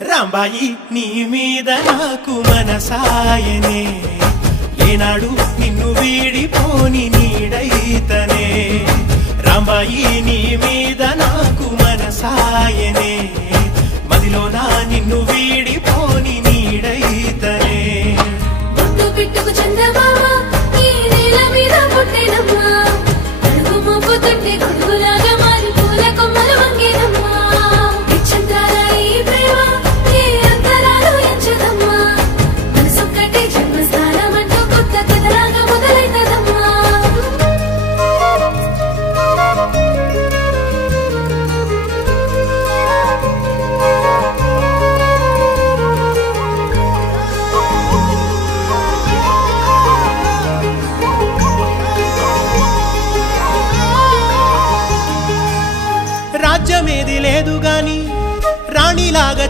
రాంబాయి నీ మీద నాకు మనసాయనే ఏనాడు నిన్ను వీడిపోని నీడైతనే రాంబాయి నీ మీద నాకు మనసాయనే మదిలోన నిన్ను వీడిపోని నీడైతనే ముట్టు పిట్టుకు చందమామ ఈ నేల మీద పుట్టేనమ్మా అడుగు మోపుతుంటే గొడుగులాగా మారి పూల కొమ్మలు వంగేనమ్మా నిశ్చంద్రాల ఈ ప్రేమ ఏ అంతరాలు ఎంచదమ్మా మనసొక్కటే జన్మస్థానం అంటూ కొత్త కథలాగా మొదలైతదమ్మా రాజ్యమేది లేదు గాని రాణిలాగా